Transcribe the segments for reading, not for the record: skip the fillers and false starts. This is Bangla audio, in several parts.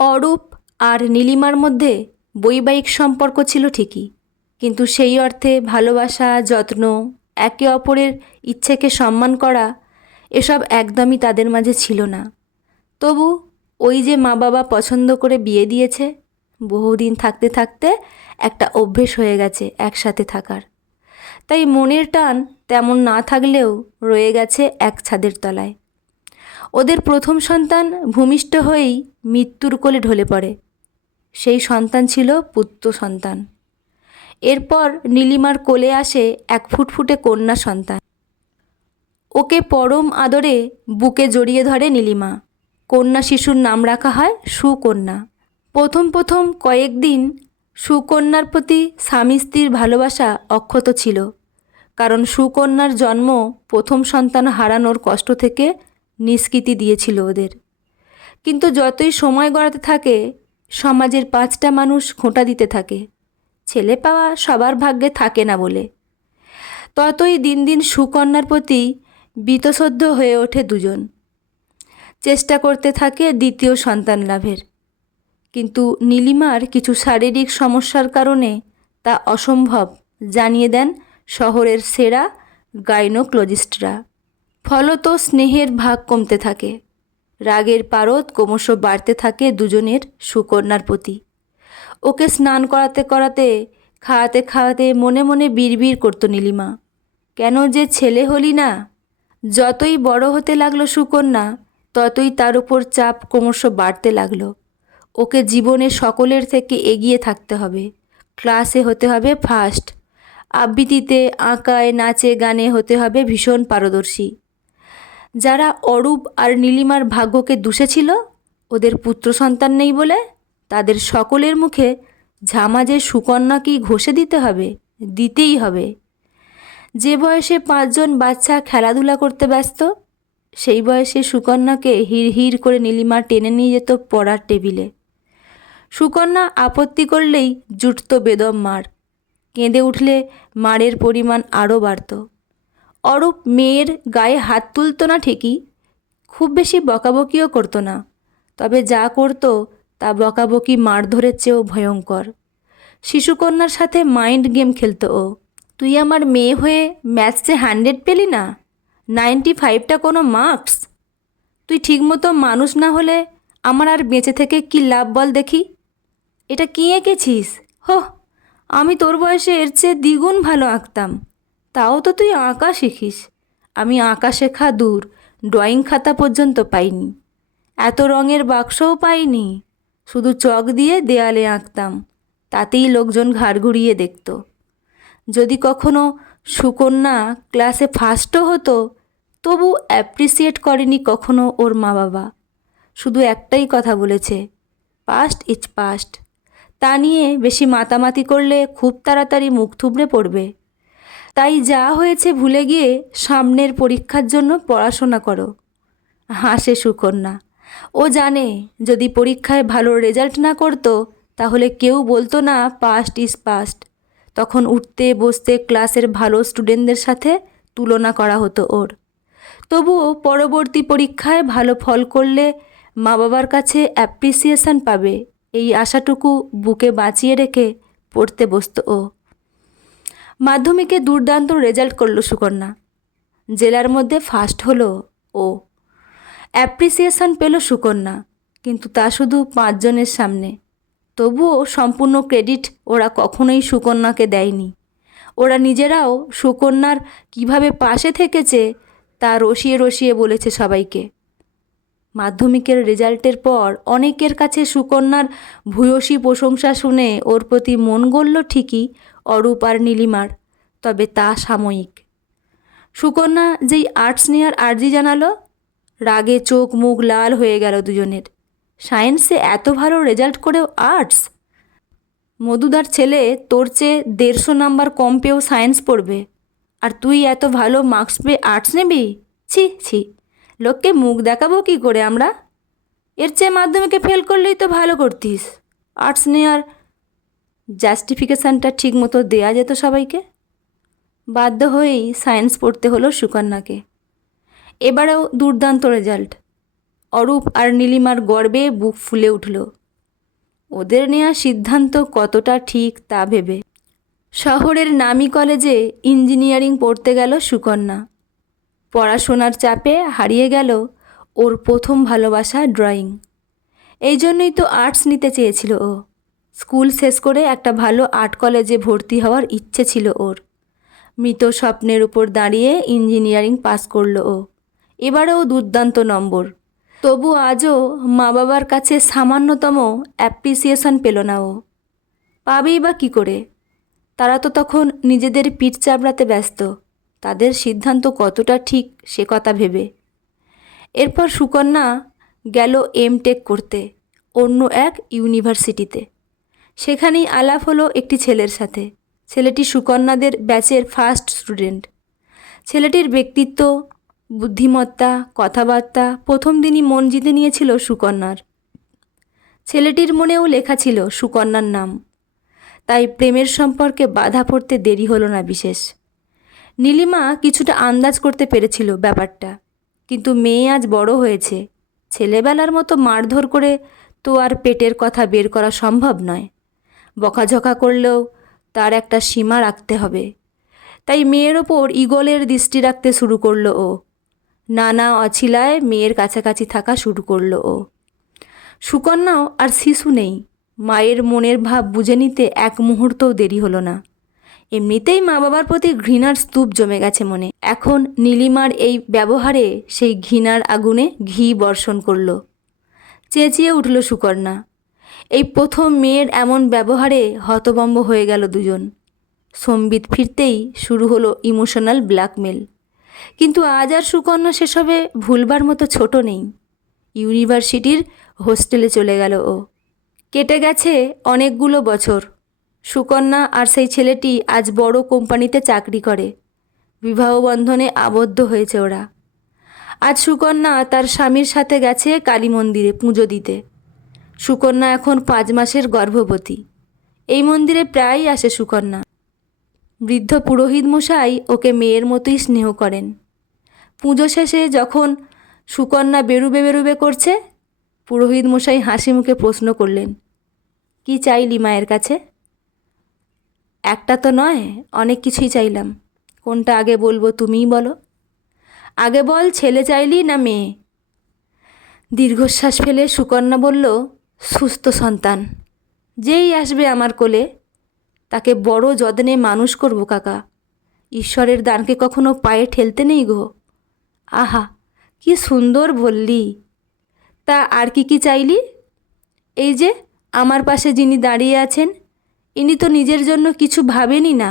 অরূপ আর নীলিমার মধ্যে বৈবাহিক সম্পর্ক ছিল ঠিকই, কিন্তু সেই অর্থে ভালোবাসা, যত্ন, একে অপরের ইচ্ছেকে সম্মান করা এসব একদমই তাদের মাঝে ছিল না। তবু ওই যে মা বাবা পছন্দ করে বিয়ে দিয়েছে, বহুদিন থাকতে থাকতে একটা অভ্যেস হয়ে গেছে একসাথে থাকার। তাই মনের টান তেমন না থাকলেও রয়ে গেছে এক ছাদের তলায়। ওদের প্রথম সন্তান ভূমিষ্ঠ হয়েই মৃত্যুর কোলে ঢলে পড়ে। সেই সন্তান ছিল পুত্র সন্তান। এরপর নীলিমার কোলে আসে এক ফুটফুটে কন্যা সন্তান। ওকে পরম আদরে বুকে জড়িয়ে ধরে নীলিমা। কন্যা শিশুর নাম রাখা হয় সুকন্যা। প্রথম প্রথম কয়েকদিন সুকন্যার প্রতি স্বামী স্ত্রীর ভালোবাসা অক্ষত ছিল, কারণ সুকন্যার জন্ম প্রথম সন্তান হারানোর কষ্ট থেকে নিষ্কৃতি দিয়েছিল ওদের। কিন্তু যতই সময় গড়াতে থাকে, সমাজের 5টা মানুষ খোঁটা দিতে থাকে ছেলে পাওয়া সবার ভাগ্যে থাকে না বলে। ততই দিন দিন সুকন্যার প্রতি বীতশ্রদ্ধ হয়ে ওঠে দুজন। চেষ্টা করতে থাকে দ্বিতীয় সন্তান লাভের, কিন্তু নীলিমার কিছু শারীরিক সমস্যার কারণে তা অসম্ভব জানিয়ে দেন শহরের সেরা গাইনোকোলজিস্টরা। ফলত স্নেহের ভাগ কমতে থাকে, রাগের পারদ ক্রমশ বাড়তে থাকে দুজনের সুকন্যার প্রতি। ওকে স্নান করাতে করাতে, খাওয়াতে খাওয়াতে মনে মনে বিড়বিড় করতো নীলিমা, কেন যে ছেলে হলি না। যতই বড় হতে লাগলো সুকন্যা, ততই তার উপর চাপ ক্রমশ বাড়তে লাগলো। ওকে জীবনে সকলের থেকে এগিয়ে থাকতে হবে, ক্লাসে হতে হবে ফার্স্ট, আবৃত্তিতে, আঁকায়, নাচে, গানে হতে হবে ভীষণ পারদর্শী। যারা অরূপ আর নীলিমার ভাগ্যকে দুষেছিল ওদের পুত্র সন্তান নেই বলে, তাদের সকলের মুখে ঝামা যে সুকন্যাকেই ঘষে দিতে হবে, দিতেই হবে। যে বয়সে 5জন বাচ্চা খেলাধুলা করতে ব্যস্ত, সেই বয়সে সুকন্যাকে হিড় হিড় করে নীলিমা টেনে নিয়ে যেত পড়ার টেবিলে। সুকন্যা আপত্তি করলেই জুটত বেদম মার। কেঁদে উঠলে মারের পরিমাণ আরও বাড়ত। অরূপ মেয়ের গায়ে হাত তুলত না ঠিকই, খুব বেশি বকাবকিও করতো না, তবে যা করত তা বকাবকি মারধরের চেয়েও ভয়ঙ্কর। শিশুকন্যার সাথে মাইন্ড গেম খেলতো ও। তুই আমার মেয়ে হয়ে ম্যাথসে 100 পেলি না, 95টা কোনো মার্কস? তুই ঠিকমতো মানুষ না হলে আমার আর বেঁচে থেকে কি লাভ বল দেখি? এটা কী এঁকেছিস? হো, আমি তোর বয়সে এর চেয়ে দ্বিগুণ ভালো আঁকতাম, তাও তো তুই আঁকা শিখিস। আমি আঁকা শেখা দূর, ড্রয়িং খাতা পর্যন্ত পাইনি, এত রঙের বাক্সও পাইনি। শুধু চক দিয়ে দেয়ালে আঁকতাম, তাতেই লোকজন ঘাড় ঘুরিয়ে দেখত। যদি কখনো সুকন্যা ক্লাসে ফার্স্টও হতো, তবু অ্যাপ্রিসিয়েট করেনি কখনো ওর মা বাবা। শুধু একটাই কথা বলেছে, পাস্ট ইজ পাস্ট। তা নিয়ে বেশি মাতামাতি করলে খুব তাড়াতাড়ি মুখ থুবড়ে পড়বে। তাই যা হয়েছে ভুলে গিয়ে সামনের পরীক্ষার জন্য পড়াশোনা করো। হাসে সুকন্যা। ও জানে যদি পরীক্ষায় ভালো রেজাল্ট না করতো, তাহলে কেউ বলতো না পাস্ট ইজ পাস্ট। তখন উঠতে বসতে ক্লাসের ভালো স্টুডেন্টদের সাথে তুলনা করা হতো ওর। তবুও পরবর্তী পরীক্ষায় ভালো ফল করলে মা বাবার কাছে অ্যাপ্রিসিয়েশন পাবে, এই আশাটুকু বুকে বাঁচিয়ে রেখে পড়তে বসতো ও। মাধ্যমিকে দুর্দান্ত রেজাল্ট করলো সুকন্যা, জেলার মধ্যে ফার্স্ট হলো ও। অ্যাপ্রিসিয়েশন পেল সুকন্যা, কিন্তু তা শুধু 5জনের সামনে। তবুও সম্পূর্ণ ক্রেডিট ওরা কখনোই সুকন্যাকে দেয়নি। ওরা নিজেরাও সুকন্যার কিভাবে পাশে থেকেছে তা রসিয়ে রসিয়ে বলেছে সবাইকে। মাধ্যমিকের রেজাল্টের পর অনেকের কাছে সুকন্যার ভূয়সী প্রশংসা শুনে ওর প্রতি মন গড়ল ঠিকই অরূপ আর নীলিমার, তবে তা সাময়িক। সুকন্যা যেই আর্টস নেওয়ার আর্জি জানালো, রাগে চোখ মুখ লাল হয়ে গেল দুজনের। সায়েন্সে এত ভালো রেজাল্ট করেও আর্টস? মধুদার ছেলে তোর চেয়ে 150 নাম্বার কম পেয়েও সায়েন্স পড়বে, আর তুই এত ভালো মার্কস পেয়ে আর্টস নেবি? ছি ছি, লোককে মুখ দেখাবো কী করে আমরা? এর চেয়ে মাধ্যমিকে ফেল করলেই তো ভালো করতিস। আর্টস নেওয়ার জাস্টিফিকেশানটা ঠিক মতো দেওয়া যেত সবাইকে। বাধ্য হয়েই সায়েন্স পড়তে হলো সুকন্যাকে। এবারেও দুর্দান্ত রেজাল্ট। অরূপ আর নীলিমার গর্বে বুক ফুলে উঠল। ওদের নেওয়া সিদ্ধান্ত কতটা ঠিক তা ভেবে। শহরের নামী কলেজে ইঞ্জিনিয়ারিং পড়তে গেল সুকন্যা। পড়াশোনার চাপে হারিয়ে গেল ওর প্রথম ভালোবাসা ড্রয়িং। এই জন্যই তো আর্টস নিতে চেয়েছিল ও। স্কুল শেষ করে একটা ভালো আর্ট কলেজে ভর্তি হওয়ার ইচ্ছে ছিল ওর। মৃত স্বপ্নের উপর দাঁড়িয়ে ইঞ্জিনিয়ারিং পাস করলো ও। এবারেও দুর্দান্ত নম্বর। তবু আজও মা বাবার কাছে সামান্যতম অ্যাপ্রিসিয়েশন পেল না ও। পাবেই বা কী করে? তারা তো তখন নিজেদের পিঠ চাপড়াতে ব্যস্ত, তাদের সিদ্ধান্ত কতটা ঠিক সে কথা ভেবে। এরপর সুকন্যা গেল এমটেক করতে অন্য এক ইউনিভার্সিটিতে। সেখানেই আলাপ হলো একটি ছেলের সাথে। ছেলেটি সুকন্যাদের ব্যাচের ফার্স্ট স্টুডেন্ট। ছেলেটির ব্যক্তিত্ব, বুদ্ধিমত্তা, কথাবার্তা প্রথম দিনই মন জিতে নিয়েছিল সুকন্যার। ছেলেটির মনেও লেখা ছিল সুকন্যার নাম। তাই প্রেমের সম্পর্কে বাধা পড়তে দেরি হলো না বিশেষ। নীলিমা কিছুটা আন্দাজ করতে পেরেছিল ব্যাপারটা, কিন্তু মেয়ে আজ বড় হয়েছে, ছেলেবেলার মতো মারধর করে তো আর পেটের কথা বের করা সম্ভব নয়। বকাঝকা করলেও তার একটা সীমা রাখতে হবে। তাই মেয়ের ওপর ঈগলের দৃষ্টি রাখতে শুরু করলো ও। নানা অছিলায় মেয়ের কাছাকাছি থাকা শুরু করলো ও। সুকন্যাও আর শিশু নেই, মায়ের মনের ভাব বুঝে নিতে এক মুহূর্তও দেরি হলো না। এমনিতেই মা বাবার প্রতি ঘৃণার স্তূপ জমে গেছে মনে। এখন নীলিমার এই ব্যবহারে সেই ঘৃণার আগুনে ঘি বর্ষণ করল। চেঁচিয়ে উঠল সুকন্যা। এই প্রথম মেয়ের এমন ব্যবহারে হতভম্ব হয়ে গেল দুজন। সম্বিত ফিরতেই শুরু হলো ইমোশনাল ব্ল্যাকমেল। কিন্তু আজ আর সুকন্যা সেসবে ভুলবার মতো ছোট নেই। ইউনিভার্সিটির হোস্টেলে চলে গেল ও। কেটে গেছে অনেকগুলো বছর। সুকন্যা আর সেই ছেলেটি আজ বড় কোম্পানিতে চাকরি করে। বিবাহ বন্ধনে আবদ্ধ হয়েছে ওরা। আজ সুকন্যা তার স্বামীর সাথে গেছে কালী মন্দিরে পুজো দিতে। সুকন্যা এখন 5 মাসের গর্ভবতী। এই মন্দিরে প্রায়ই আসে সুকন্যা। বৃদ্ধ পুরোহিত মশাই ওকে মেয়ের মতোই স্নেহ করেন। পুজো শেষে যখন সুকন্যা বেরুবে বেরুবে করছে, পুরোহিত মশাই হাসি মুখে প্রশ্ন করলেন, কি চাইলি মায়ের কাছে? একটা তো নয়, অনেক কিছুই চাইলাম। কোনটা আগে বলবো তুমিই বলো। আগে বল, ছেলে চাইলি না মেয়ে? দীর্ঘশ্বাস ফেলে সুকন্যা বলল, সুস্থ সন্তান। যেই আসবে আমার কোলে তাকে বড় যত্নে মানুষ করব কাকা। ঈশ্বরের দানকে কখনো পায়ে ঠেলতে নেই গো। আহা, কি সুন্দর বললি। তা আর কি চাইলি? এই যে আমার পাশে যিনি দাঁড়িয়ে আছেন, ইনি তো নিজের জন্য কিছু ভাবেনি না।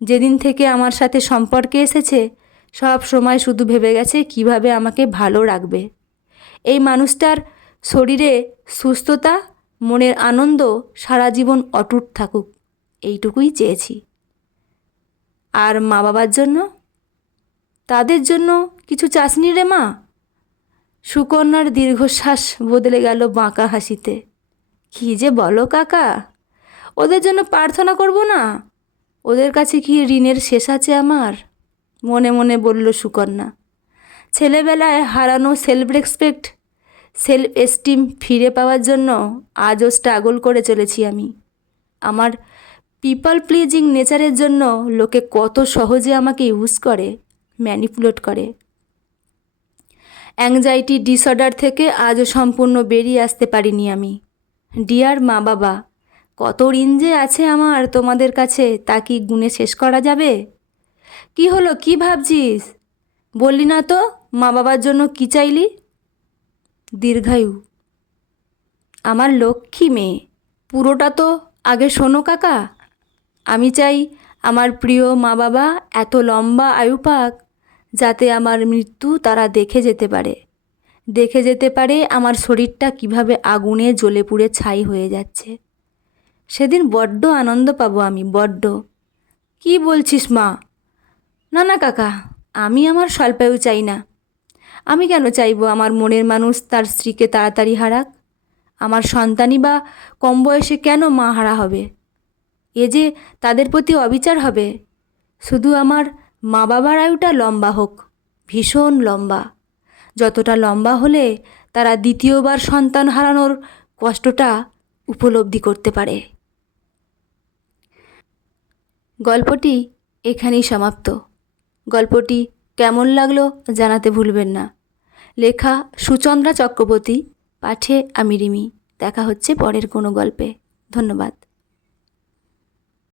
যেদিন থেকে আমার সাথে সম্পর্কে এসেছে সব সময় শুধু ভেবে গেছে কিভাবে আমাকে ভালো রাখবে। এই মানুষটার শরীরে সুস্থতা, মনের আনন্দ সারা জীবন অটুট থাকুক, এইটুকুই চেয়েছি। আর মা বাবার জন্য? তাদের জন্য কিছু চাসনি রে মা? সুকন্যার দীর্ঘশ্বাস বদলে গেল বাঁকা হাসিতে। কী যে বলো কাকা, ওদের জন্য প্রার্থনা করব না? ওদের কাছে কি ঋণের শেষ আছে আমার? মনে মনে বলল সুকন্যা। ছেলেবেলায় হারানো সেলফ রেসপেক্ট, সেলফ এস্টিম ফিরে পাওয়ার জন্য আজও স্ট্রাগল করে চলেছি আমি। আমার পিপল প্লিজিং নেচারের জন্য লোকে কত সহজে আমাকে ইউজ করে, ম্যানিপুলেট করে। অ্যাংজাইটি ডিসঅর্ডার থেকে আজও সম্পূর্ণ বেরিয়ে আসতে পারিনি আমি। ডিয়ার মা বাবা, কত ঋণ যে আছে আমার তোমাদের কাছে তা কি গুণে শেষ করা যাবে? কি হলো, কি ভাবছিস? বললি না তো মা বাবার জন্য কি চাইলি? দীর্ঘায়ু। আমার লক্ষ্মী মেয়ে, পুরোটা তো আগে শোনো কাকা। আমি চাই আমার প্রিয় মা বাবা এত লম্বা আয়ু পাক যাতে আমার মৃত্যু তারা দেখে যেতে পারে। দেখে যেতে পারে আমার শরীরটা কিভাবে আগুনে জ্বলে পুড়ে ছাই হয়ে যাচ্ছে। সেদিন বড্ড আনন্দ পাবো আমি, বড্ড। কি বলছিস মা? না না কাকা, আমি আমার স্বল্পায়ু চাই না। আমি কেন চাইবো আমার মনের মানুষ তার স্ত্রীকে তাড়াতাড়ি হারাক? আমার সন্তানই বা কম বয়সে কেন মা হারা হবে? এ যে তাদের প্রতি অবিচার হবে। শুধু আমার মা বাবার আয়ুটা লম্বা হোক, ভীষণ লম্বা। যতটা লম্বা হলে তারা দ্বিতীয়বার সন্তান হারানোর কষ্টটা উপলব্ধি করতে পারে। গল্পটি এখানেই সমাপ্ত। গল্পটি কেমন লাগলো জানাতে ভুলবেন না। লেখা সুচন্দ্রা চক্রবর্তী, পাঠে আমি রিমি। দেখা হচ্ছে পরের কোনো গল্পে। ধন্যবাদ।